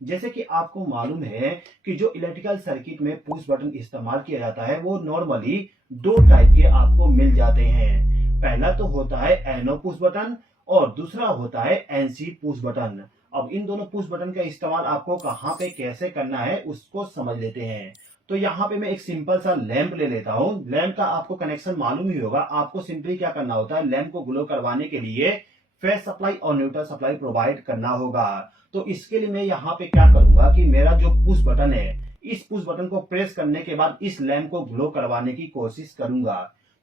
जैसे कि आपको मालूम है कि जो इलेक्ट्रिकल सर्किट में पुश बटन इस्तेमाल किया जाता है वो नॉर्मली दो टाइप के आपको मिल जाते हैं। पहला तो होता है एनो पुश बटन और दूसरा होता है एनसी पुश बटन। अब इन दोनों पुश बटन का इस्तेमाल आपको कहाँ पे कैसे करना है उसको समझ लेते हैं। तो यहाँ पे मैं एक सिंपल सा लैंप ले लेता हूँ। लैंप का आपको कनेक्शन मालूम ही होगा। आपको सिंपली क्या करना होता है, लैंप को ग्लो करवाने के लिए फेस सप्लाई और न्यूट्रल सप्लाई प्रोवाइड करना होगा। तो इसके लिए मैं यहाँ पे क्या करूंगा कि मेरा जो पुश बटन है, इस पुश बटन को प्रेस करने के बाद इस लैंप को ग्लो करवाने की कोशिश करूंगा।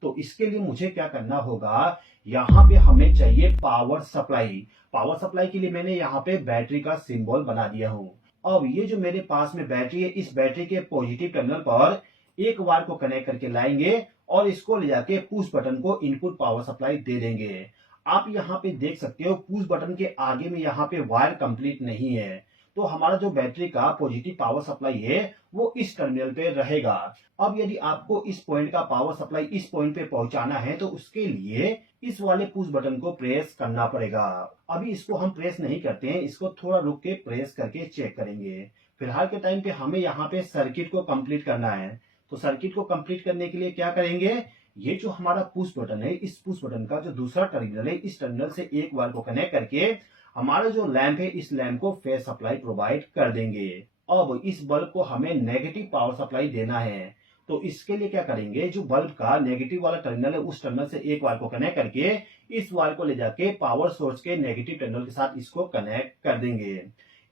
तो इसके लिए मुझे क्या करना होगा, यहाँ पे हमें चाहिए पावर सप्लाई। पावर सप्लाई के लिए मैंने यहाँ पे बैटरी का सिंबल बना दिया हूँ। अब ये जो मेरे पास में बैटरी है, इस बैटरी के पॉजिटिव टर्मिनल पर एक वायर को कनेक्ट करके लाएंगे और इसको ले जाके पुश बटन को इनपुट पावर सप्लाई दे देंगे। आप यहाँ पे देख सकते हो पुश बटन के आगे में यहाँ पे वायर कंप्लीट नहीं है। तो हमारा जो बैटरी का पॉजिटिव पावर सप्लाई है वो इस टर्मिनल पे रहेगा। अब यदि आपको इस पॉइंट का पावर सप्लाई इस पॉइंट पे पहुंचाना है तो उसके लिए इस वाले पुश बटन को प्रेस करना पड़ेगा। अभी इसको हम प्रेस नहीं करते हैं, इसको थोड़ा रुक के प्रेस करके चेक करेंगे। फिलहाल के टाइम पे हमें यहाँ पे सर्किट को कंप्लीट करना है। तो सर्किट को कंप्लीट करने के लिए क्या करेंगे, ये जो हमारा पुश बटन है, इस पुश बटन का जो दूसरा टर्मिनल है, इस टर्मिनल से एक वायर को कनेक्ट करके हमारा जो लैंप है, इस लैंप को फेस सप्लाई प्रोवाइड कर देंगे। अब इस बल्ब को हमें नेगेटिव पावर सप्लाई देना है। तो इसके लिए क्या करेंगे, जो बल्ब का नेगेटिव वाला टर्मिनल है उस टर्मिनल से एक वायर को कनेक्ट करके इस वायर को ले जाके पावर सोर्स के नेगेटिव टर्मिनल के साथ इसको कनेक्ट कर देंगे।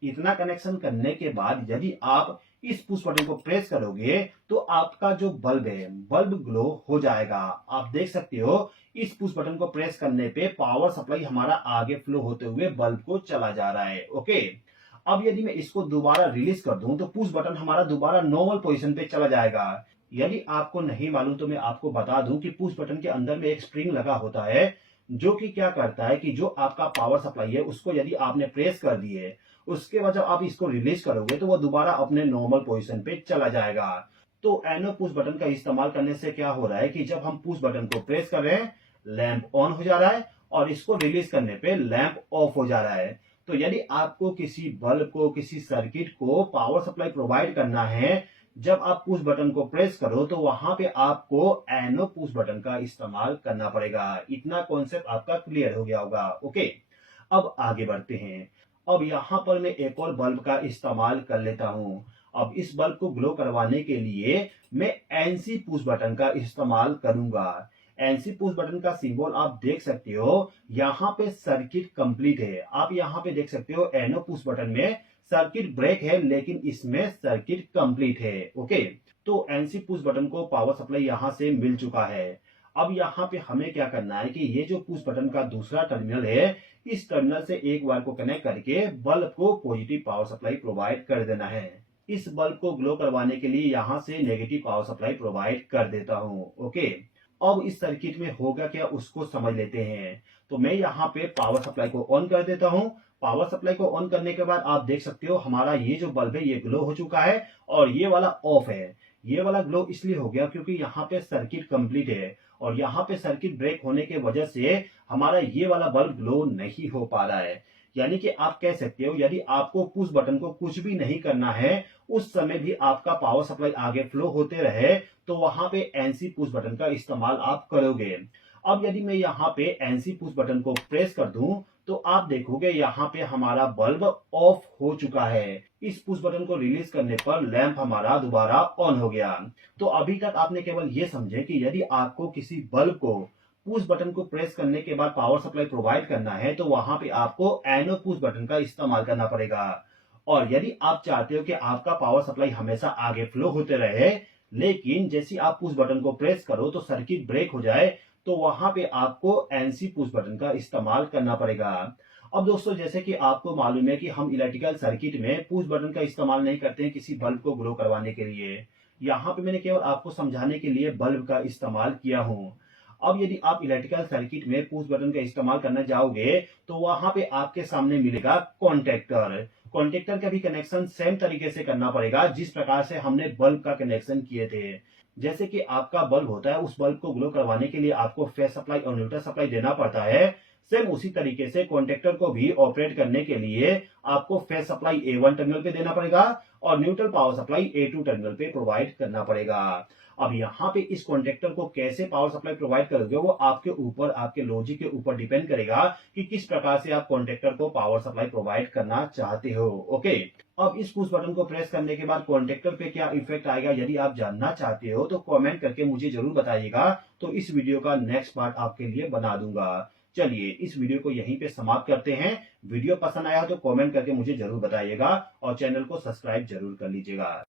इतना कनेक्शन करने के बाद यदि आप इस पुश बटन को प्रेस करोगे तो आपका जो बल्ब है, बल्ब ग्लो हो जाएगा। आप देख सकते हो इस पुश बटन को प्रेस करने पे पावर सप्लाई हमारा आगे फ्लो होते हुए बल्ब को चला जा रहा है। ओके, अब यदि मैं इसको दोबारा रिलीज कर दूं तो पुश बटन हमारा दोबारा नॉर्मल पोजीशन पे चला जाएगा। यदि आपको नहीं मालूम तो मैं आपको बता दूं कि पुश बटन के अंदर में एक स्प्रिंग लगा होता है जो कि क्या करता है कि जो आपका पावर सप्लाई है उसको यदि आपने प्रेस कर दिए, उसके बाद जब आप इसको रिलीज करोगे तो वो दोबारा अपने नॉर्मल पोजीशन पे चला जाएगा। तो एनो पुश बटन का इस्तेमाल करने से क्या हो रहा है कि जब हम पुश बटन को प्रेस कर रहे हैं लैंप ऑन हो जा रहा है और इसको रिलीज करने पे लैंप ऑफ हो जा रहा है। तो यदि आपको किसी बल्ब को, किसी सर्किट को पावर सप्लाई प्रोवाइड करना है, जब आप पुश बटन को प्रेस करो तो वहां पे आपको एनो पुश बटन का इस्तेमाल करना पड़ेगा। इतना कॉन्सेप्ट आपका क्लियर हो गया होगा। ओके, अब आगे बढ़ते हैं। अब यहाँ पर मैं एक और बल्ब का इस्तेमाल कर लेता हूँ। अब इस बल्ब को ग्लो करवाने के लिए मैं एनसी पुश बटन का इस्तेमाल करूंगा। एनसी पुश बटन का सिंबल आप देख सकते हो, यहाँ पे सर्किट कंप्लीट है। आप यहाँ पे देख सकते हो एनो पुश बटन में सर्किट ब्रेक है लेकिन इसमें सर्किट कंप्लीट है। ओके, तो एनसी पुश बटन को पावर सप्लाई यहाँ से मिल चुका है। अब यहाँ पे हमें क्या करना है कि ये जो पुश बटन का दूसरा टर्मिनल है, इस टर्मिनल से एक वायर को कनेक्ट करके बल्ब को पॉजिटिव पावर सप्लाई प्रोवाइड कर देना है। इस बल्ब को ग्लो करवाने के लिए यहाँ से नेगेटिव पावर सप्लाई प्रोवाइड कर देता हूँ। ओके, अब इस सर्किट में होगा क्या उसको समझ लेते हैं। तो मैं यहाँ पे पावर सप्लाई को ऑन कर देता हूँ। पावर सप्लाई को ऑन करने के बाद आप देख सकते हो हमारा ये जो बल्ब है ये ग्लो हो चुका है और ये वाला ऑफ है। ये वाला ग्लो इसलिए हो गया क्योंकि यहाँ पे सर्किट कंप्लीट है और यहाँ पे सर्किट ब्रेक होने की वजह से हमारा ये वाला बल्ब ग्लो नहीं हो पा रहा है। यानी कि आप कह सकते हो यदि आपको पुश बटन को कुछ भी नहीं करना है, उस समय भी आपका पावर सप्लाई आगे फ्लो होते रहे, तो वहां पे एनसी पुश बटन का इस्तेमाल आप करोगे। अब यदि मैं यहाँ पे एनसी पुश बटन को प्रेस कर दूं तो आप देखोगे यहाँ पे हमारा बल्ब ऑफ हो चुका है। इस पुश बटन को रिलीज करने पर लैंप हमारा दोबारा ऑन हो गया। तो अभी तक आपने केवल ये समझे कि यदि आपको किसी बल्ब को पुश बटन को प्रेस करने के बाद पावर सप्लाई प्रोवाइड करना है तो वहां पे आपको एनो पुश बटन का इस्तेमाल करना पड़ेगा। और यदि आप चाहते हो कि आपका पावर सप्लाई हमेशा आगे फ्लो होते रहे, लेकिन जैसे आप पुश बटन को प्रेस करो तो सर्किट ब्रेक हो जाए, तो वहां पे आपको एनसी पुश बटन का इस्तेमाल करना पड़ेगा। अब दोस्तों, जैसे कि आपको मालूम है कि हम इलेक्ट्रिकल सर्किट में पुश बटन का इस्तेमाल नहीं करते हैं किसी बल्ब को ग्लो करवाने के लिए। यहाँ पे मैंने केवल आपको समझाने के लिए बल्ब का इस्तेमाल किया हूँ। अब यदि आप इलेक्ट्रिकल सर्किट में पुश बटन का इस्तेमाल करना चाहोगे तो वहां पे आपके सामने मिलेगा कॉन्टेक्टर। कॉन्टेक्टर का भी कनेक्शन सेम तरीके से करना पड़ेगा जिस प्रकार से हमने बल्ब का कनेक्शन किए थे। जैसे कि आपका बल्ब होता है, उस बल्ब को ग्लो करवाने के लिए आपको फेस सप्लाई और न्यूट्रल सप्लाई देना पड़ता है। सेम उसी तरीके से कॉन्टेक्टर को भी ऑपरेट करने के लिए आपको फेस सप्लाई A1 टर्मिनल पे देना पड़ेगा और neutral power supply A2 terminal पे प्रोवाइड करना पड़ेगा। अब यहाँ पे इस कॉन्टेक्टर को कैसे पावर सप्लाई प्रोवाइड करोगे वो आपके ऊपर, आपके लॉजिक के ऊपर डिपेंड करेगा कि किस प्रकार से आप कॉन्टेक्टर को पावर सप्लाई प्रोवाइड करना चाहते हो। ओके, अब इस पुश बटन को प्रेस करने के बाद कॉन्टेक्टर पे क्या इफेक्ट आएगा, यदि आप जानना चाहते हो तो कमेंट करके मुझे जरूर बताइएगा, तो इस वीडियो का नेक्स्ट पार्ट आपके लिए बना दूंगा। चलिए इस वीडियो को यहीं पे समाप्त करते हैं। वीडियो पसंद आया तो कमेंट करके मुझे जरूर बताइएगा और चैनल को सब्सक्राइब जरूर कर लीजिएगा।